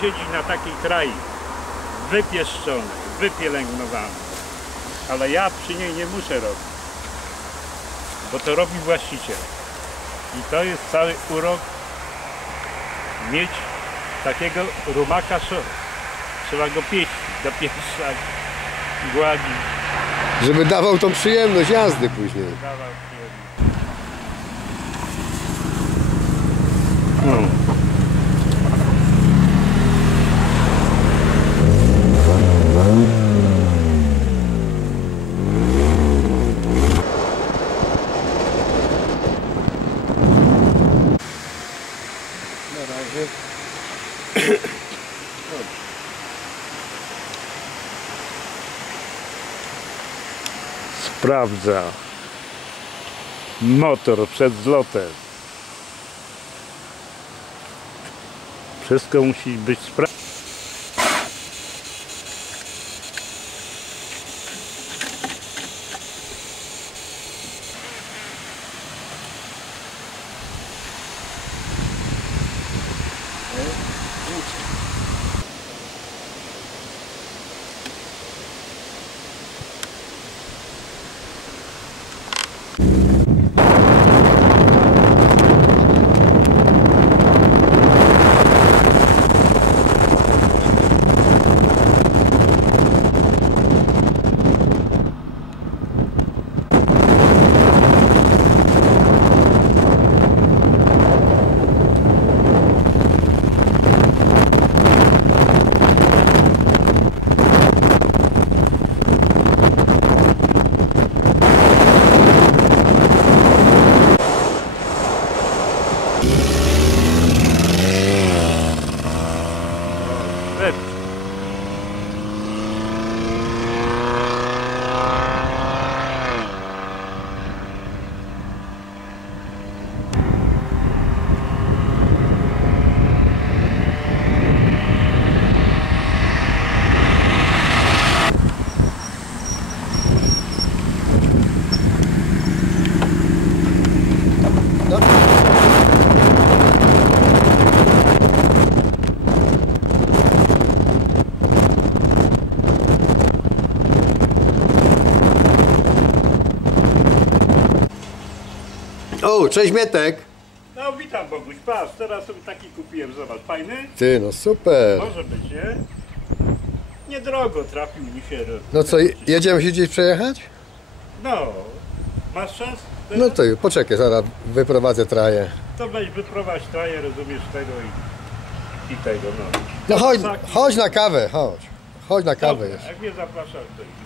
siedzi na takiej trai, wypieszczony, wypielęgnowany. Ale ja przy niej nie muszę robić, bo to robi właściciel. I to jest cały urok mieć takiego rumaka szor. Trzeba go pieścić, dopieszczać, gładzić. Żeby dawał tą przyjemność jazdy później. Sprawdza motor przed zlotem. Wszystko musi być sprawne. out. O, cześć Mietek. No witam Boguś, patrz, teraz sobie taki kupiłem, zobacz, fajny? Ty, no super. Może być, nie? Niedrogo trafił mi się. No co, jedziemy się gdzieś przejechać? No, masz czas? No to już, poczekaj, zaraz wyprowadzę traję. To weź wyprowadź traję, rozumiesz tego i, i tego, no. No chodź, chodź na kawę, chodź. Chodź na kawę Dobra, jeszcze. jak mnie zapraszasz, to idź.